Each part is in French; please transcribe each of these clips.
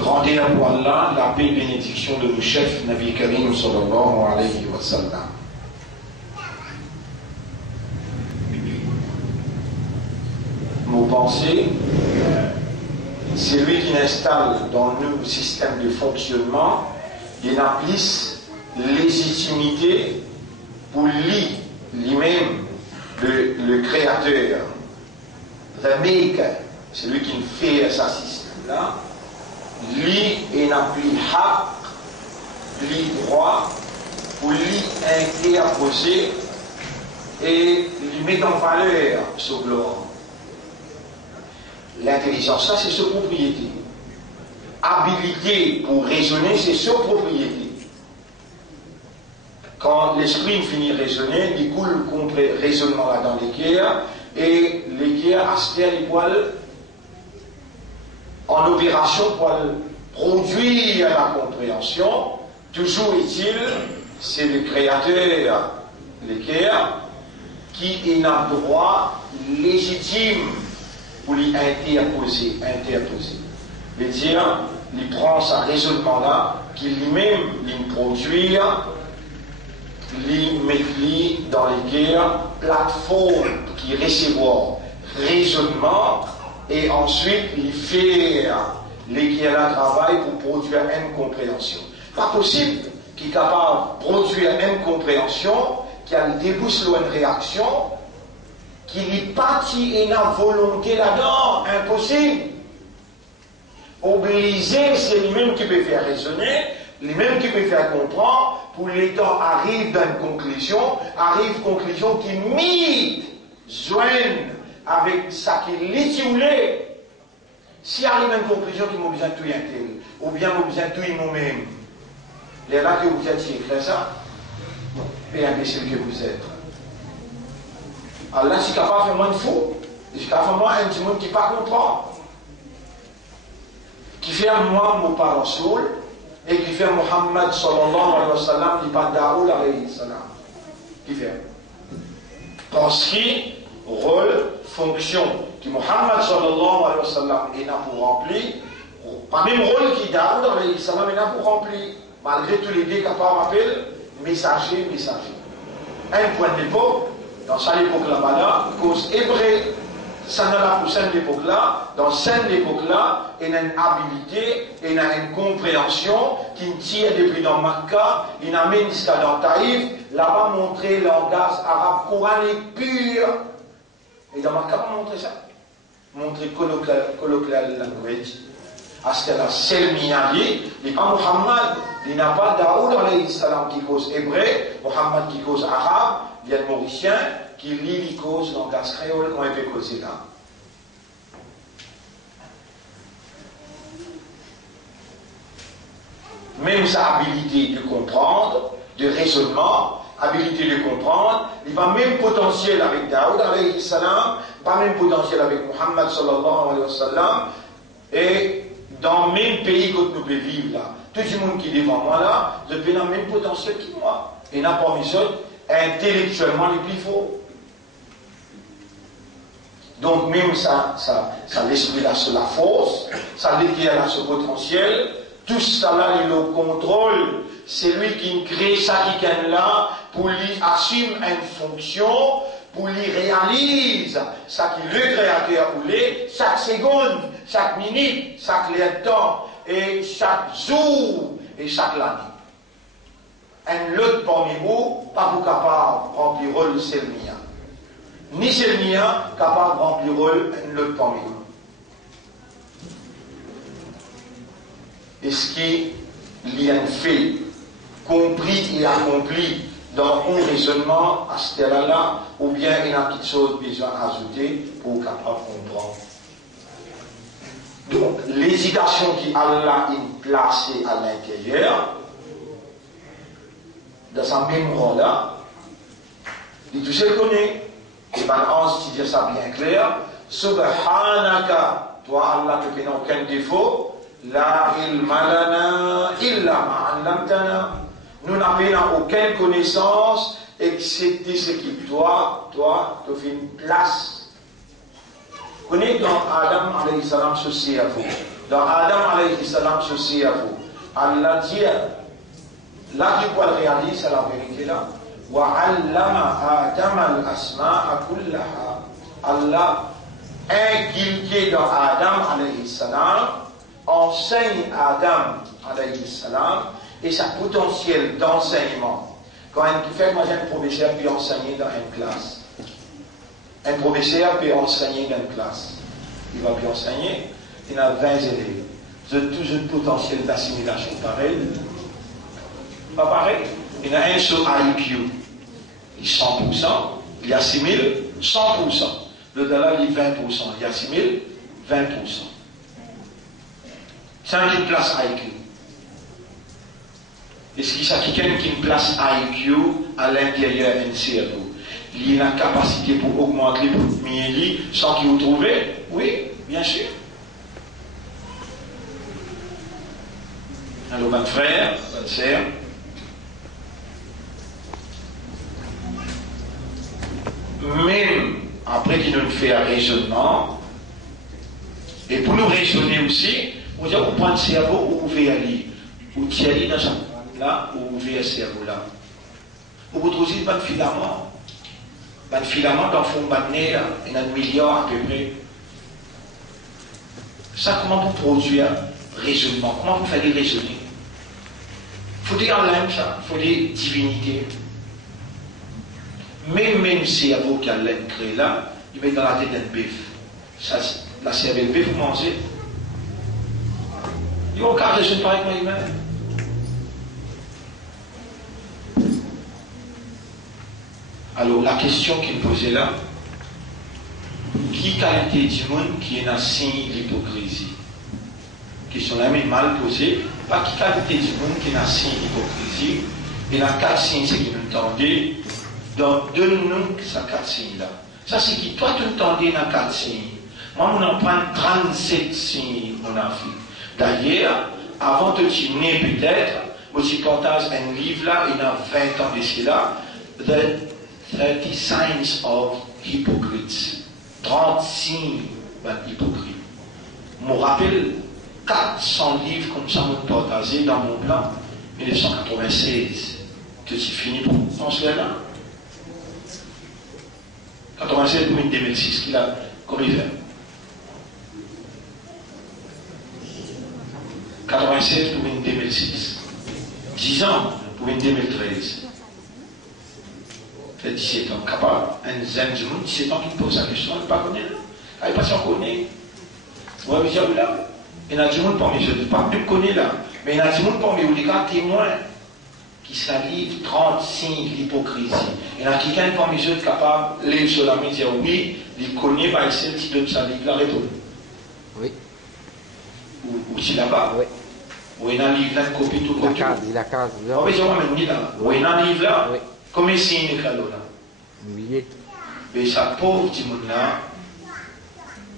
Grandeur pour Allah, la paix et bénédiction de nos chefs, Nabi Karim sallallahu alayhi wa sallam. Nos pensées, c'est lui qui installe dans nos systèmes de fonctionnement une applique légitimité pour lui-même, le créateur, the maker, c'est lui qui fait ce système-là. Lui et appli haq, lui droit, pour lui interposer et lui mettre en valeur ce gloire. L'intelligence, ça c'est sa propriété. Habilité pour raisonner, c'est sa propriété. Quand l'esprit finit de raisonner, il coule le raisonnement là dans l'équerre, et l'équerre aspire les poils en opération pour produire la compréhension. Toujours est-il, c'est le créateur, l'équerre, qui a un droit légitime pour lui interposer. C'est-à-dire, il prend ce raisonnement-là, qu'il lui-même produit, il met dans l'équerre, plateforme qui recevoir raisonnement, et ensuite il fait l'équerre travail pour produire une compréhension. Pas possible qu'il est capable de produire une compréhension qui a le débouche sur une réaction qui lui partit et n'a volonté là-dedans. Impossible. Obligé, c'est lui-même qui peut faire raisonner, lui-même qui peut faire comprendre, pour les temps arrive dans une conclusion qui mit, joigne avec ça qui l'étioulé. Si arrive à une conclusion qui m'a besoin de tout y intel, ou bien m'a besoin de tout y moi-même, les là que vous êtes, c'est écrit ça, et imbécile que vous êtes. Allah, c'est capable de faire moins de fou, c'est capable de faire moins un petit monde qui ne pas comprend, qui fait un moi mon parent soul, et qui fait Muhammad sallallahu alayhi wa sallam, qui pas Daoud alayhi salam. Qui fait? Parce que rôle, fonction, que Muhammad sallallahu alayhi wa sallam est là pour remplir, pas même rôle qui Daoud alayhi salam est là pour remplir, malgré tous les deux capables d'appeler messager. Un point de l'époque, dans cette époque là-bas, cause hébreu, ça n'a pas pour cette époque-là, dans cette époque-là, il y a une habilité, il y a une compréhension qui tire depuis dans Makkah, il amène jusqu'à dans Taïf, là-bas montrer le langage arabe coranique pur. Et dans Makkah, on montre ça. Montrer colloquial language. À ce que la Selmiyali, il n'y a pas Muhammad, il n'y a pas Daoud alayhi salam qui cause hébreu, Muhammad qui cause arabe, il y a le Mauricien qui lit les causes langage créole qu'on peut causer là. Même sa habilité de comprendre, de raisonnement, habilité de comprendre, il va même potentiel avec Daoud alayhi salam, pas même potentiel avec Muhammad sallallahu alayhi wa sallam, et dans le même pays que nous pouvons vivre là. Tout le monde qui est devant moi là, je peux dans le même potentiel que moi. Et n'a pas mis intellectuellement les plus faux. Donc même ça l'esprit là sur la force, ça l'équilibre là sur le potentiel, tout ça là il le contrôle. C'est lui qui crée ça qui est là pour lui assume une fonction, pour lui réalise ça qui le créateur voulait chaque seconde, chaque minute, chaque temps et chaque jour et chaque année. Un lot parmi vous, pas vous capable de remplir le rôle de Selmia. Ni Selmia capable de remplir le rôle un lot parmi vous. Et ce qui l'y a fait, compris et accompli dans un raisonnement à ce terrain-là, ou bien il y a une petite chose besoin d'ajouter pour capable de comprendre. Donc, l'hésitation qui Allah est placée à l'intérieur, dans sa mémoire-là, il tout seul connaît. Et ben, si tu dis ça bien clair, Subhanaka, toi Allah ne fait aucun défaut, la ilma lana illa ma'allamtana. Nous n'avons aucune connaissance excepté ce qui toi, tu fais une place Connaissez dans Adam alayhi salam ceci à vous. Dans Adam alayhi salam ceci à vous. Allah dit, là qui le réalise, c'est la vérité là. وَعَلَّمَ آدَمَ الْأَسْمَاءَ كُلَّهَا. Allah inculqué dans Adam alayhi salam, enseigne Adam alayhi salam et sa potentiel d'enseignement. Quand moi j'ai un professeur qui enseigner dans une classe. Un professeur peut enseigner dans une classe. Il va bien enseigner, il a 20 élèves. Vous avez toujours un potentiel d'assimilation pareil. Pas pareil. Il y a un sur IQ. Il 100%, il assimile 100%. Le dollar, il 20%, il assimile 20%. C'est une place IQ. Est-ce qu'il y a quelqu'un qui a une place IQ à l'intérieur d'un cerveau? Il y a la capacité pour augmenter le mieux sans qu'il vous trouve? Oui, bien sûr. Alors, votre frère, votre sœur, même après qu'il nous fait un raisonnement, et pour nous raisonner aussi, on dit on prend le cerveau ou ouvrir l'île, ou tirer dans ça, là, ou ouvrir le cerveau là. Vous retrouvez pas de filament. Pas de filament dans le fond de nez, là, il y a un milliard à peu près. Ça, comment vous produire raisonnement? Comment vous faites raisonner? Il faut dire l'âme, ça, il faut dire divinité. Même si cerveau qui a l'aime créé là, il met dans la tête d'un bœuf. Ça, la cervelle bœuf, vous mangez. Il n'y a aucun raisonnement avec moi-même. Alors, la question qu'il me posait là, qui qualité du monde qui est un signe d'hypocrisie? Question là, mais mal posée. Pas qui qualité du monde qui est un signe d'hypocrisie. Et la 4 signes, c'est qu'il nous tendait. Donc, donne-nous ces 4 signes-là. Ça, c'est qui, toi, tu entendais dans 4 signes. Moi, on en prend 37 signes, mon enfant. D'ailleurs, avant de te né peut-être, moi, tu partages un livre là, il y a 20 ans d'ici là, The 30 Signs of Hypocrites. 30 signes d'hypocrite. Je me rappelle 400 livres comme ça, on partagé dans mon plan, 1996, que c'est fini pour penser là. 87 pour 2006, qu'il a comme il fait. 87 pour 2006. 10 ans pour 2013. Fait 17 ans, capable. Un zen du monde, 17 ans qui me pose la question, il ne pas connaître. Il n'est pas si on connaît. Vous voyez, là. Il y a du monde parmi eux, pas de connaître là. Mais il y a du monde parmi eux, des grands témoins qui s'alivent 30 signes d'hypocrisie. Il y a quelqu'un parmi eux capable de lire sur la main et dire oui, il connaît, va essayer de donner sa livre, la réponse. Oui. Ou si là-bas. Oui. Ou il y a un livre là, une copie tout côté. La case. On va dire, mais là. Ou il y a un livre là. Combien de signes il y a là? Oui. Mais sa pauvre petit monde là,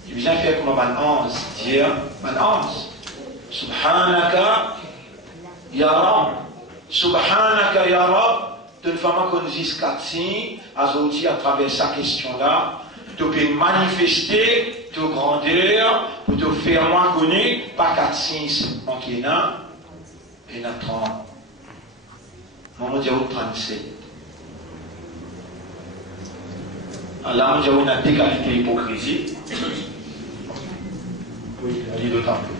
il vient faire comme un 11, dire, un 11. Subhanaka ya Rab. Subhanaka ya Rab. De façon qu'on dise 4 signes, à travers sa question-là, tu peux manifester ta grandeur, pour te faire moins connu, pas 4 signes, donc il y en a, et il y en a 30. Maman dit 37. Alors, on dit qu'il y a une égalité hypocrisie. Oui, il y a d'autant plus.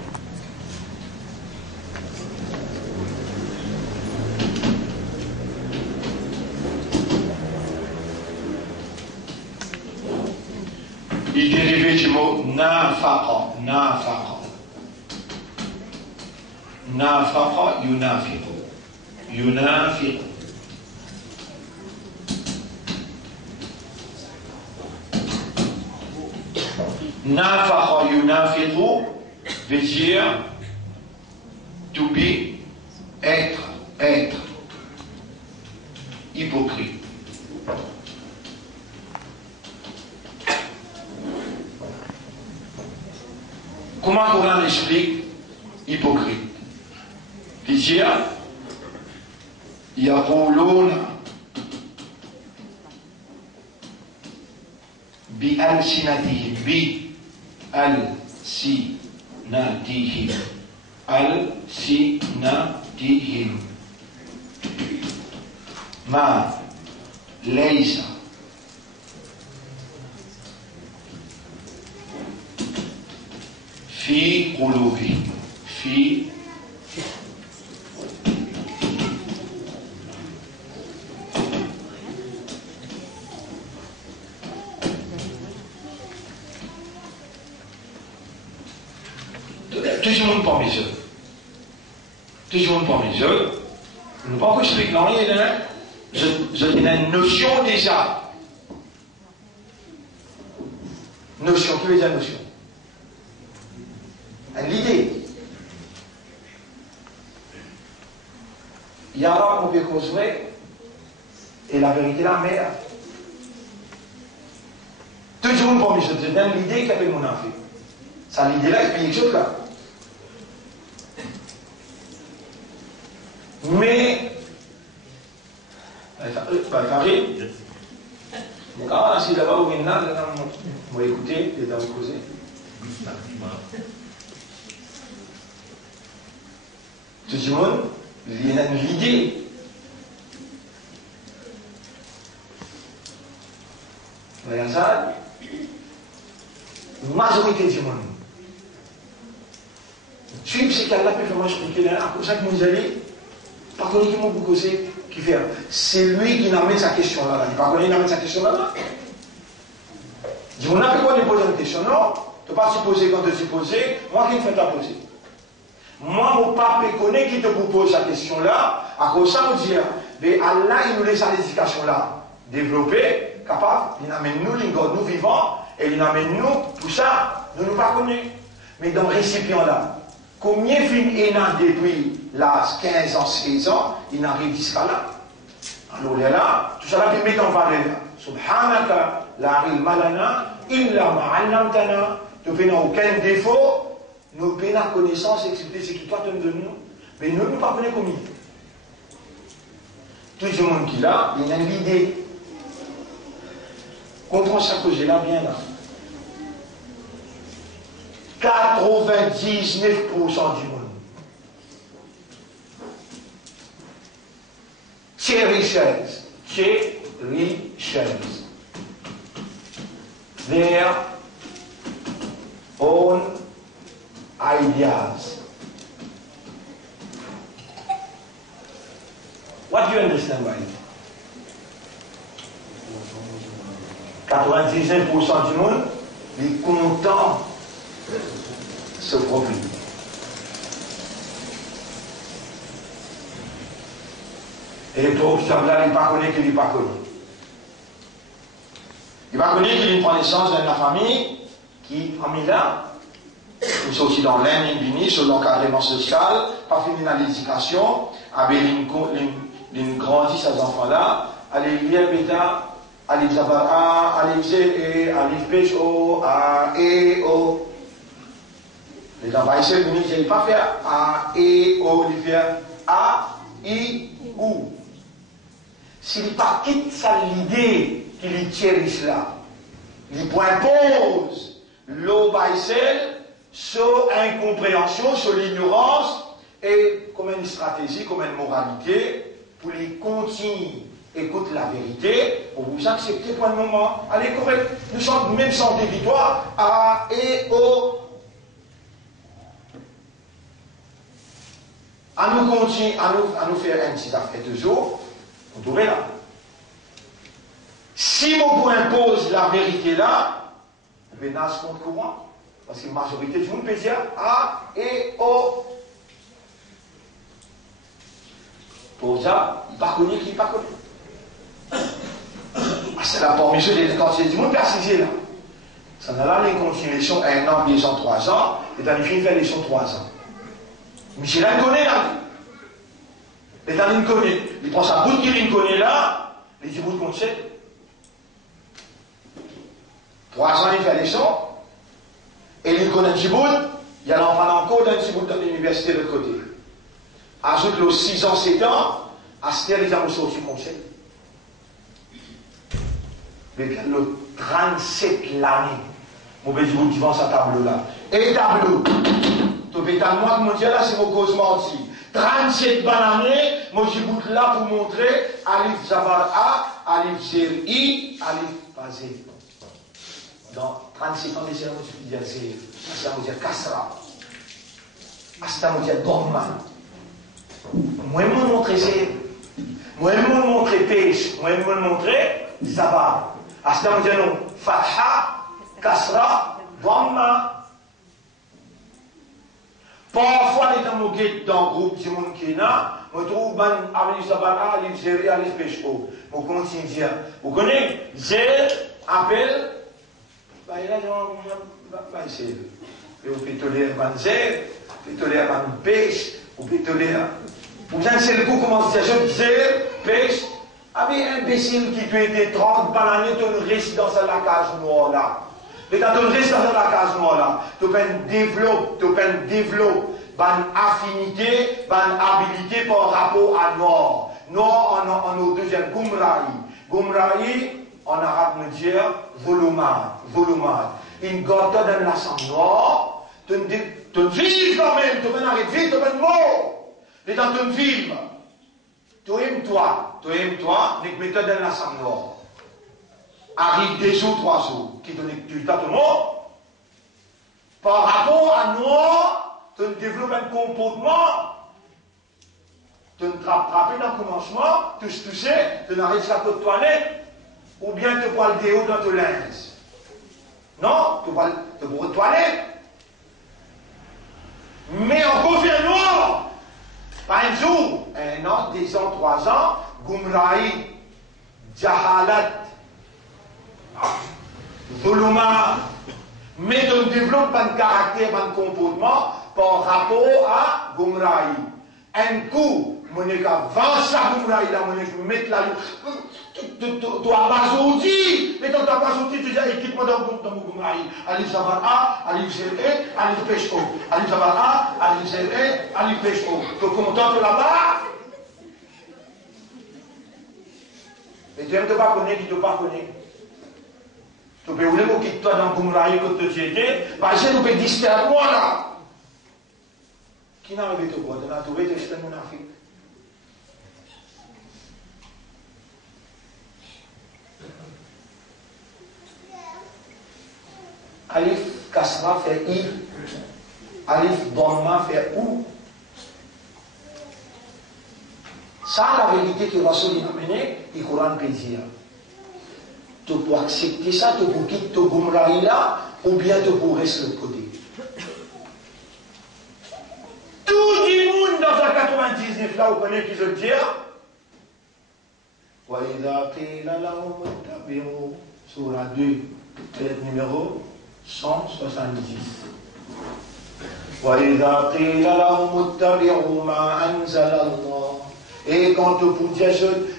Il est dérivé du mot nafaqa. Nafaqa. Nafaqa yunafiqu. Yunafiqu. Nafaqa yunafiqu veut dire to be, être. Hypocrite. Comment le Coran l'explique? Hypocrite. Il dit يقولون بألسنتهم ألسنتهم ألسنتهم ما ليس في قلوبهم في tout le monde parmi eux. Tout le monde parmi eux. Nous ne pas que je explique non, je donne une notion déjà. Notion, qui veut dire notion? L'idée. Il y a là qu'on peut construire et la vérité la mère. Tout le monde parmi eux, je donne l'idée qu'appelle mon enfant. Ça l'idée là et puis quelque chose là. Mais, Farid, ah, si là-bas où il y en a, on va écouter et dans le causer. Tout le monde, il y a une idée. Voyez ça, la majorité du monde. Tu sais qu'elle a pu faire expliquer là, pour ça que nous allons. Par contre, qui m'a beaucoup qui fait. C'est lui qui n'amène sa question là. Par contre, il n'amène sa question là. Dis, on a fait quoi de poser une question? Non, tu ne peux pas supposer quand tu supposer. Moi qui me fais ta poser. Moi, mon papa connaît qui te pose la question là. À cause de ça, on dit, mais Allah, il nous laisse l'éducation là. Développer, capable, il amène nous, nous vivants, et il amène nous, tout ça, nous ne pas connaissons. Mais dans le récipient là, combien de films il a depuis l'âge 15 ans, 16 ans, il n'arrive jusqu'à là. Alors là, tout ça là, il met en valeur. Subhanaka, la malana, illa ma'allamtana. Tu n'as aucun défaut, nous n'avons pas connaissance, excepté ce qui toi te donne nous, mais nous ne pas connaissons comment. Tout le monde qui l'a, il a une idée. Comprends ça que j'ai là bien là. 99% du monde cherishes their own ideas. What do you understand by it? 99% du monde est content ce profil. Et pour ce là, il ne connaît qu'il n'est pas connu. Il ne connaît qu'il a une connaissance de la famille qui, en Milan, nous sommes aussi dans l'Inde, une sur l'encadrement social, pas fini dans l'éducation, avec une grandit ces enfants-là, allez lire bêta, allez zabara, allez et allez pêche o, a, e, o. Les enfants ici, ils ne savent pas faire a, e, o, ils faire a, i, ou. S'il n'est pas quitte ça l'idée qu'il y chérisse là, il impose l'obéissel sur incompréhension, sur l'ignorance et comme une stratégie, comme une moralité pour les continuer. Écoute la vérité, pour vous accepter pour un moment. Allez, correct, nous sommes même sans victoire A, E, O. À nous continuer, à nous faire un petit affaire de jour, on devrait là. Si on vous impose la vérité là, on va se compte comment? Parce que la majorité du monde peut dire A, E, O. Pour ça, il ne pas connu qui ne pas connu. C'est la permission des quantités du monde persisé là. Ça n'a pas les continuations 1 an, 2 ans, 3 ans, et dans les films, ils sont 3 ans. Michel il connaît là. Et dans il connaît. Il prend sa bout qu'il connaît là, il dit bout de conseil. 3 ans, il fait les sons, et il connaît un petit bout, il y a l'enfant encore d'un petit bout dans l'université de l'autre côté. Ajoute le 6 ans, 7 ans, à ce qu'il y a aussi du conseil. Mais bien le 37 l'année, Mon petit bout devant sa tableau là. Et tableau. Tu peux t'en moi mon Dieu là, c'est mon cause menti. 37 bananes, moi j'ai bout là pour montrer Alif Zavar A, Alif Zer I, Alif Bazé. Dans 37 ans, c'est là où tu peux dire Zer, c'est là où tu dire Kasra, c'est là où tu dire Dorma. Moi, je vais montrer Zer, moi, je vais montrer Pêche, moi, je vais montrer Zavar. C'est là où tu dire non, Fatha, Kasra, Dorma. Parfois, les gens dans le groupe du monde qui est là, on trouve Alif Zabara, Alif Zeri, Alif Peshko. On continue à dire. Vous connaissez Zer, appel, bah, il a dit, et vous pouvez tolérer un Zer, vous pouvez tolérer un Pêche, vous pouvez tolérer. Vous savez, c'est le coup comment dire, Zer, Pêche. Ah, mais imbécile qui peut être 30 bananes, tu as une résidence à la cage noire là. Mais quand tu restes dans la case noire là, tu peux développer une affinité, une habilité par rapport à Noir. Noir en au deuxième, Gumrahi. Gumrahi, en arabe, nous dit volumad. Une gâteau dans la sang noir, tu vives quand même, tu peux arrêter vite, tu peux mort. Mais dans ton film, tu aimes toi, mais tu dans la sang noir. Arrive 2 jours, 3 jours, qui te dit tout le monde, par rapport à nous, tu développes un comportement, tu te frappes dans le commencement, tu te touches, tu n'arrives pas à te toilette, ou bien tu prends le déo dans ton linge. Non, tu prends le toilette. Mais on confirme nous, pas un jour, 1 an, 2 ans, 3 ans, Gumrahi, Jahalat, Voluma, mais on développe un caractère, un comportement par rapport à Gumrahi. Un coup, mon éca vance à Gumrahi, là, mon éca met la tu as pas sorti, mais quand tu n'as pas sorti, tu dis équipe-moi dans mon Gumrahi. Alif Zavar A, Alif Zer E, Alif Peshko. Alif Zavar A, Alif Zer E, Alif Peshko. Tu es content de là-bas? Et tu aimes te pas connaître, qui ne te pas connaître. Tu peux oublier que toi dans le Gumrahi que tu étais, parce que tu peux distraire moi là. Qui n'a pas été quoi? Tu n'as trouvé que c'était mon Afrique. Alif Kasra fait I, Alif Dhamma fait OU. Ça, la vérité que Rasoul a amenée, le Coran peut dire. Tu peux accepter ça, tu peux quitter ton Gumrahi là, ou bien tu peux rester de côté. Tout le monde dans la 99 là, vous connaissez qui je veux dire? وَإِذَا قِيلَ لَهُمُ اتَّبِعُوا Surah 2, tête numéro 170. وَإِذَا قِيلَ لَهُمُ اتَّبِعُوا مَا أَنزَلَ اللَّهُ. Et quand tu peux dire,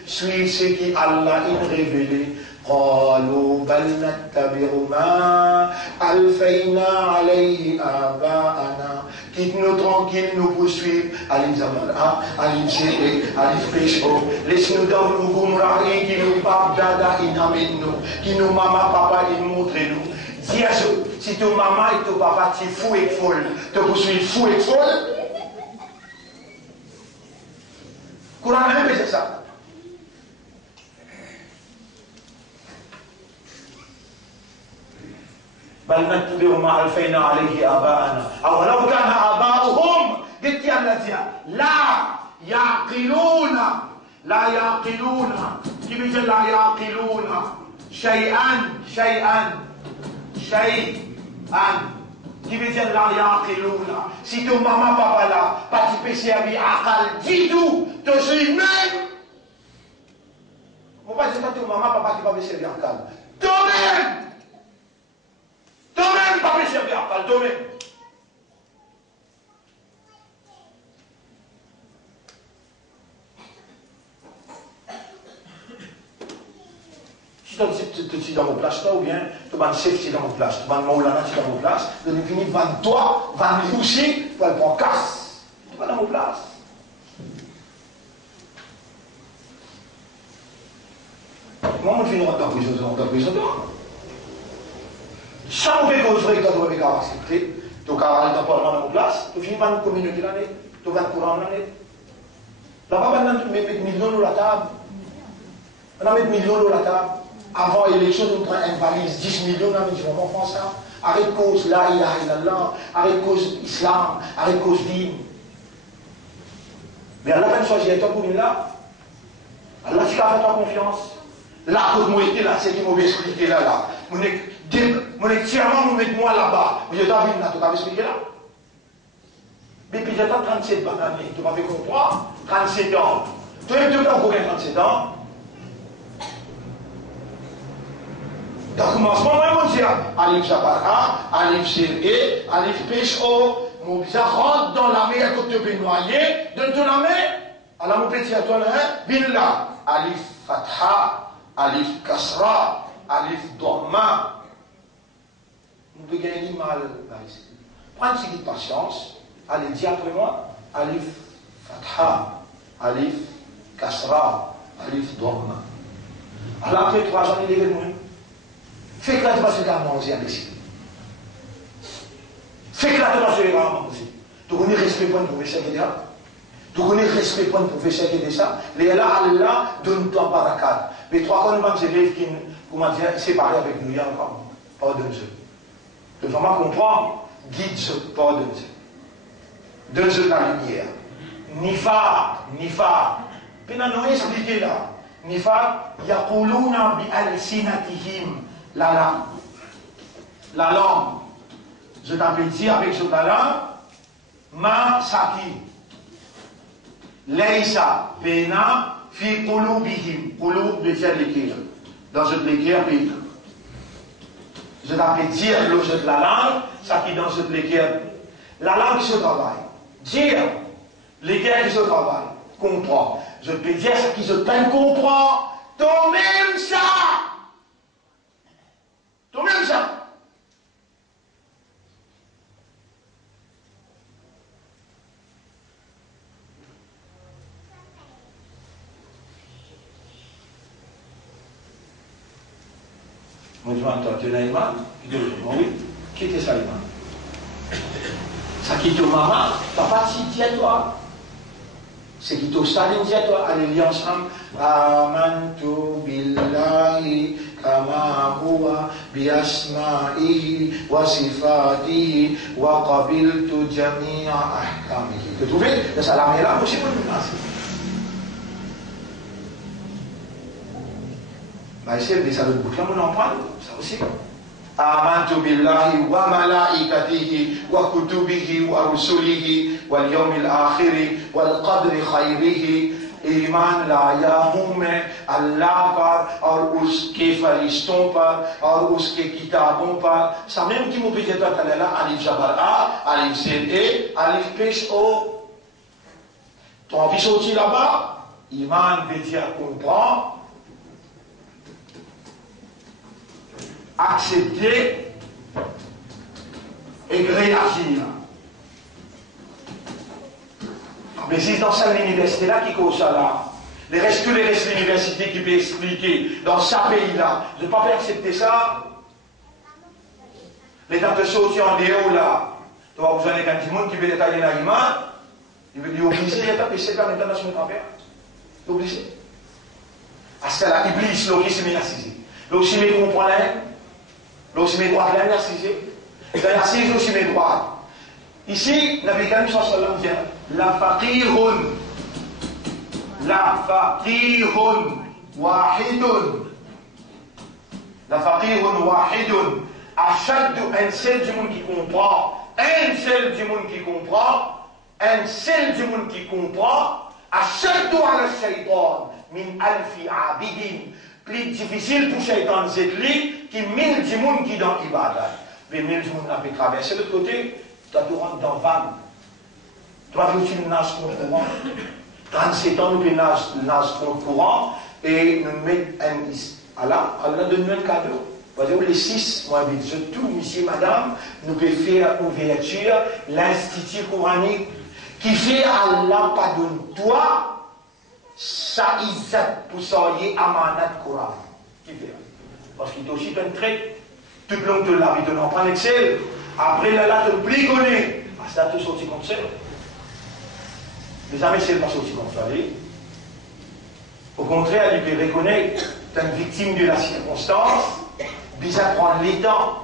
suis ce qui Allah a révélé, قالوا بل نتبع ما ألفينا عليه آباءنا. Quitte-nous tranquille, nous poursuivre. Alif Zamara, Alif Zere, Alif Peshko. Laisse-nous dans le Gumrahi qui nous parle dada, il amène nous. Qui nous maman, papa, il montre nous. Dis à ceux, si ton maman et ton papa, tu es fou et folle, te poursuivre fou et folle. Courant même, c'est ça. بل نتبع ما ألفينا عليه آباءنا أولو كان آباؤهم قلت يا الذين لا يعقلون كيف يقول لا يعقلون شيئا كيف يقول لا يعقلون. Si ton maman papa là pas tu peux servir akal du tout tu suis même. Mon pas dire ton maman papa qui va me servir akal toi-même. Toi-même, pas me servir à parler, toi-même. Si tu es dans mon place là, ou bien tu vas me safety dans mon place, tu vas me maulana dans mon place, tu vas venir devant toi, va me pousser, tu vas le prendre casse. Tu vas dans mon place. Moi, je finis dans ta prison, Sans que vous vrai que vous avez capacité, tu as aller dans Parlement en place, tu finis par une communauté l'année, tu vas courant l'année. Là-bas, maintenant, tu mets millions sur la table. On a mis millions sur la table. Avant l'élection, nous prenons un valise 10 millions, on a dit, on va faire ça. Arrête cause la ilaha illallah, arrête cause islam, arrête cause dîme. Mais Allah va choisir toi pour là. Allah tu as fait ta confiance. Là, quand moi était là, c'est qui m'a expliqué là. Mon tiers-moi, nous mettons moi là-bas. Mais je t'ai vu là, tu m'as expliqué là. Mais puis j'attends 37 bonnes années. Tu m'as fait comprendre 37 ans. Tu as encore 37 ans. Dans le commencement, on va dire Alif Jabara, Alif Siré, Alif Pécho, Moubisa rentre dans la mer quand tu veux noyer, donne-toi la mer. Alors, mon petit à toi là, Billah, Alif Fatha, Alif Kasra, Alif Dorma. Nous devons gagner mal. Prends une petite patience. Allez, dis après moi, Alif Fatha, Alif Kasra, Alif Dorma. Alors, après 3 ans, il est venu. Fais éclater parce que tu as mangé avec lui. Fais éclater parce que tu as mangé. Tu connais le respect pour le professeur qui est là. Tu connais le respect pour le professeur qui est ça. Les là, Allah, donne-toi barakat. Les 3 ans, c'est élèves qui, comment dire, séparés avec nous, il y a encore. Pardonne-je. Tu vas vraiment comprendre. Guide-je, pardonne-je. Donne-je la lumière. Nifa. Puis, nous avons expliqué là. Nifa, yaquluna bi al-sinatihim. La langue. Je t'appelle dire avec ce talent, ma saki. Leisa, pena, fi qulubihim. Qulub de faire l'écrire. Dans cette l'écrire, puis. Je t'appelle dire le jeu de la langue, ça qui dans cette l'écrire. La langue qui se travaille. Dire, l'écrire qui se travaille. Comprends. Je peux dire ce qui se peine comprend. Toi-même ça. Toi-même ça. Moi, je m'entends, tu as un imam, oui, qui était ça, imam? Ça quitte au maman, papa, si, dis à toi. C'est qui t'au Staline, dis à toi, allez, lire ensemble. Amantu billahi kama huwa biasma'ihi wa sifatihi wa qabiltu jami'a ahkamihi. Tu trouves? Le salam est là, aussi pour nous passer. Bah, ici, il y a des boucles, on en parle, ça aussi. آمنت بالله وملائكته وكتبه ورسله واليوم الآخر والقدر خيره ईमान लाया हूँ मैं अल्लाह पर और उसके फरिश्तों पर और उसके किताबों पर समय की मुबीजता तलेला अलिफ जबर आ अलिफ जेड ए अलिफ पेश ओ तो अभी सोची là-bas ईमान veut dire comprendre accepter et réagir. Mais si dans cette université-là qui cause ça là, les restes de l'université qui peut expliquer dans ce pays-là, je ne peux pas accepter ça. Les temps de sortir en dehors là, tu vas besoin d'un petit monde qui veut détailler l'aliment, il veut dire obligé, il y a tapé c'est là maintenant dans son campagne. Obligé. Parce que là, Iblis, l'origine est narcissé. L'origine est comprenant. L'ossimé droit de la narcissé. La narcisse l'ossimé droit. Ici, Nabi Karim sallallahu dit la faqirun wahidun. La faqirun wahidun. Achète un seul du monde qui comprend. Un seul du monde qui comprend. Un seul du monde qui comprend. Achète ala shaytan min alfi abidin. Plus difficile pour Shaitan Zetli qui mille du monde qui dans Ibadat. Mais mille du monde a pu traverser l'autre côté, tu as tout rentré dans Van. Tu vas faire une nage contre le courant. 37 ans, nous faisons nage contre le courant et nous mettons un. Allah donne un cadeau. Par exemple, les 6 mois, je tout, monsieur, madame, nous pouvons faire ouverture, l'institut coranique qui fait Allah pardonne-toi. Ça izzat pour soyer amanat Coran. Qui fait? Parce qu'il est aussi un trait. Tout le long de la vie, tu n'en prends Excel. Après, là, tu oublies connaît. Ah, c'est là tout sorti comme ça. Les amis, c'est pas sorti comme ça. Au contraire, il peut reconnaître que tu es une victime de la circonstance, bizarre prendre les temps,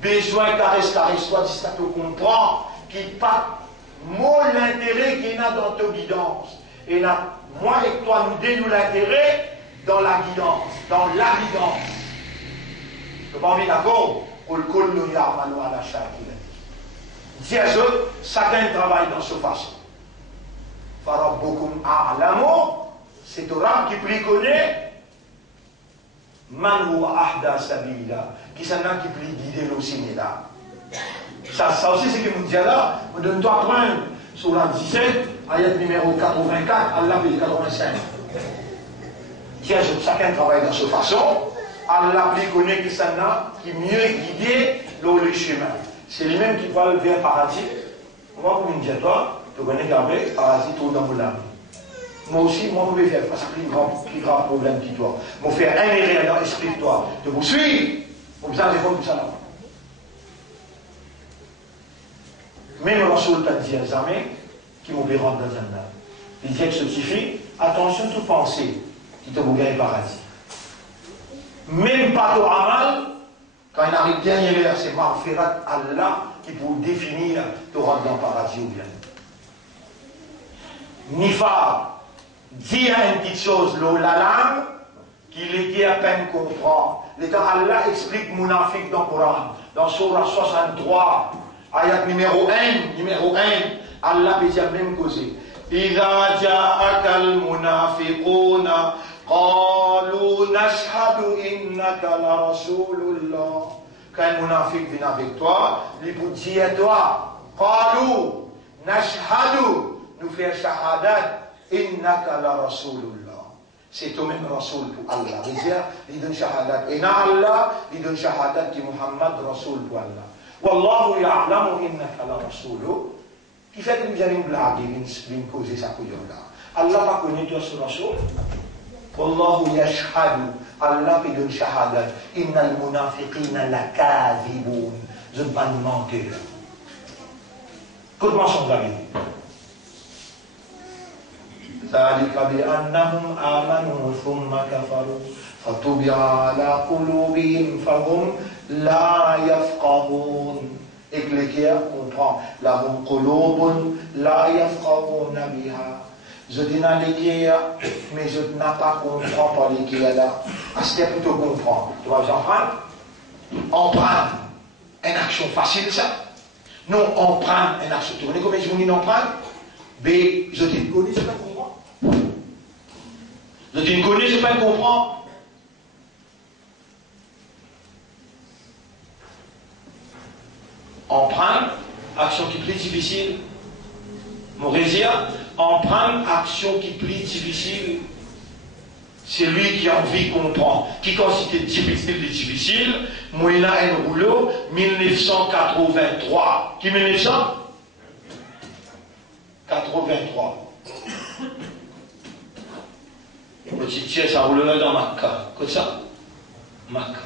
besoin caresse, toi, dis ça, tu comprends, qu'il pas moi l'intérêt qu'il y a dans ta guidance. Et là, moi et toi, nous dénouons l'intérêt dans la guidance, dans la guidance. Je n'ai pas envie d'accord pour le col de Yarmano à la chaque. Dieu, chacun travaille dans ce façon. Farabbokum a'lamu, c'est Torah qui préconise man huwa ahda sabila, qui s'en a qui prie guider le Seigneur. Ça aussi, c'est que nous disons là, on donne toi point sur la 17, ayat numéro 84, Allah 85. Tiens, chacun travaille dans cette façon. Allah connaît que ça n'a qui mieux guider le chemin. C'est lui-même qui va vers le paradis. Moi, comme je dis toi, tu connais garder le paradis tout dans mon âme. Moi aussi, moi, je vais faire parce que plus grand problème que toi. Je vais faire un erreur dans l'esprit de toi. Je vous suis. Vous avez besoin de tout ça là. Même Rasoul t'a dit jamais qui m'ont rentrer dans un âme. Il dit que ce suffit, attention, toute pensée qui te vous gagne le paradis. Même pas au amal, quand il arrive dernier verset, Marfirat Allah qui pour définir te rendre dans le paradis ou bien. Nifa dit une petite chose, la langue, qu'il était à peine comprendre. L'état Allah explique Mounafik dans le Coran, dans Surah 63, ayat numéro 1, Allah peut dire même cause. إذا جاءك المنافقون قالوا نشهد إنك لرسول الله. Quand un munafiq vient avec toi, il vous dit à toi, قالوا نشهد, nous faisons shahadat, innaka la rasulullah. C'est toi-même rasoul pour Allah. Il donne shahadat. Et na Allah, il donne shahadat qui Muhammad rasoul pour Allah. Wallahu ya'lamu innaka la rasulullah. Qui fait que nous allons blaguer, nous causer ça pour là. Allah pas connu toi ce rasoul. Wallahu yashhadu. Allah qui donne shahadat. Innal munafiqina lakadhibun. Je ne vais pas nous mentir. Comment sont la vérité? ذلك بأنهم آمنوا ثم كفروا فطبع على قلوبهم فهم لا يفقهون. Éclair comprend lahum qulubun la yafqahuna biha. Je dis dans l'éclair, mais je n'ai pas compris par l'éclair là. C'est plutôt comprendre. Tu vas comprendre? Emprunte. Une action facile ça. Non, emprunte une action. Tu connais combien je vous dis emprunte? B, je te connais, je ne comprends pas. Je te connais, je ne comprends. Emprunte, action qui est plus difficile. Morésia, emprunte, action qui est plus difficile. C'est lui qui a envie de comprendre. Qui considère difficile, moi il a un rouleau, 1983. Qui 1983. Le petit ça roule là dans Maca. Comme ça? Maca.